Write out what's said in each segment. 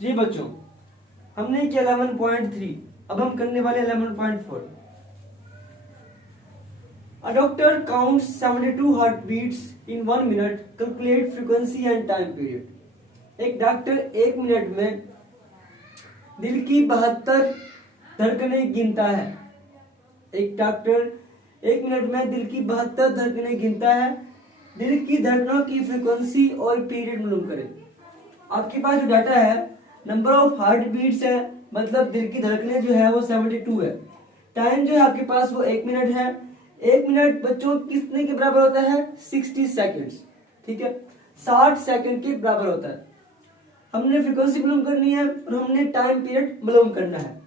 जी बच्चों, हमने किया 11.3, अब हम करने वाले 11.4। A doctor counts 72 heartbeats in 1 minute, calculate frequency and time period। एक डॉक्टर 1 मिनट में दिल की 72 धड़कनें गिनता है। एक डॉक्टर 1 मिनट में दिल की 72 धड़कनें गिनता है। दिल की धड़कनों की फ्रीक्वेंसी और पीरियड मालूम करें। आपके पास जो डाटा है, नंबर ऑफ हार्ट बीट्स है, मतलब दिल की धड़कनें जो है वो 72 है। टाइम जो है आपके पास वो 1 मिनट है। 1 मिनट बच्चों कितने के बराबर होता है? 60 सेकेंड्स। ठीक है, 60 सेकेंड के बराबर होता है। हमने फ्रीक्वेंसी मालूम करनी है और हमने टाइम पीरियड मालूम करना है।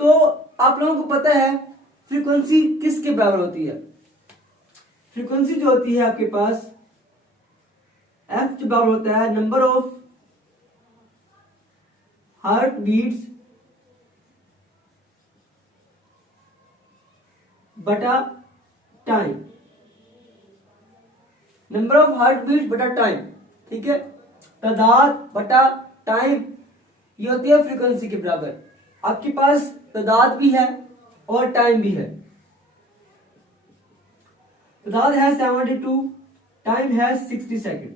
तो आप लोगों को पता है फ्रीक्वेंसी किसके बराबर होती है? फ्रीक्वेंसी जो होती है आपके पास, एफ जो बराबर होता है नंबर ऑफ हार्ट बीट्स बटा time. Number of heart beats बटा टाइम, ठीक है, तादाद बटा टाइम, ये होती है फ्रीक्वेंसी के बराबर। आपके पास तादाद भी है और टाइम भी है। तादाद है 72, टाइम है 60 सेकेंड।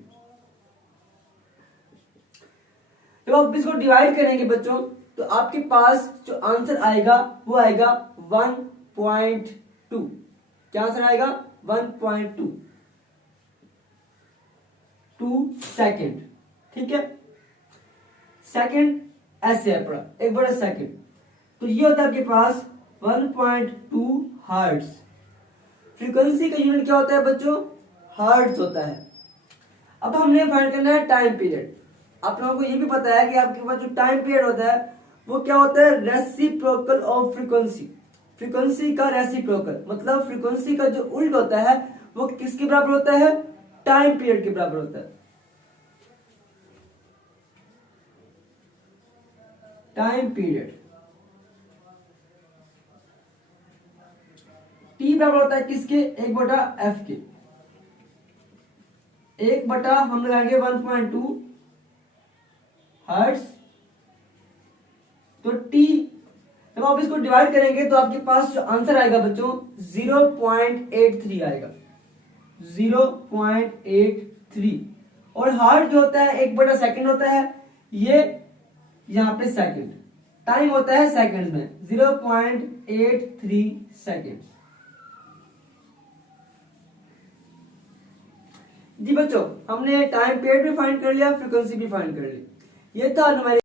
जब आप इसको डिवाइड करेंगे बच्चों, तो आपके पास जो आंसर आएगा वो आएगा 1.2। क्या आंसर आएगा? 1.2 सेकेंड। ठीक है, सेकेंड ऐसे है पड़ा, एक बड़ा सेकेंड, तो ये होता है आपके पास 1.2 हर्ट्ज। फ्रीक्वेंसी का यूनिट क्या होता है बच्चों? हर्ट्ज होता है। अब हमने फाइंड करना है टाइम पीरियड। आप लोगों को ये भी पता है कि आपके पास जो टाइम पीरियड होता है वो क्या होता है? Reciprocal of frequency. फ्रीक्वेंसी का रेसिप्रोकल मतलब फ्रीक्वेंसी का जो उल्ट होता है वो किसके बराबर होता है? टाइम पीरियड के बराबर होता है। टाइम पीरियड टी बराबर होता है किसके? 1/f के। 1/ हम लगाएंगे 1.2 हर्ट्ज, तो टी जब आप इसको डिवाइड करेंगे तो आपके पास जो आंसर आएगा बच्चों 0.83 आएगा। 0.83। और हार्ट जो होता है 1/ सेकेंड होता है, ये यहां पे सेकेंड। टाइम होता है सेकेंड में, 0.83 सेकेंड। जी बच्चों, हमने टाइम पीरियड भी फाइंड कर लिया, फ्रीक्वेंसी भी फाइंड कर ली। ये था हमारे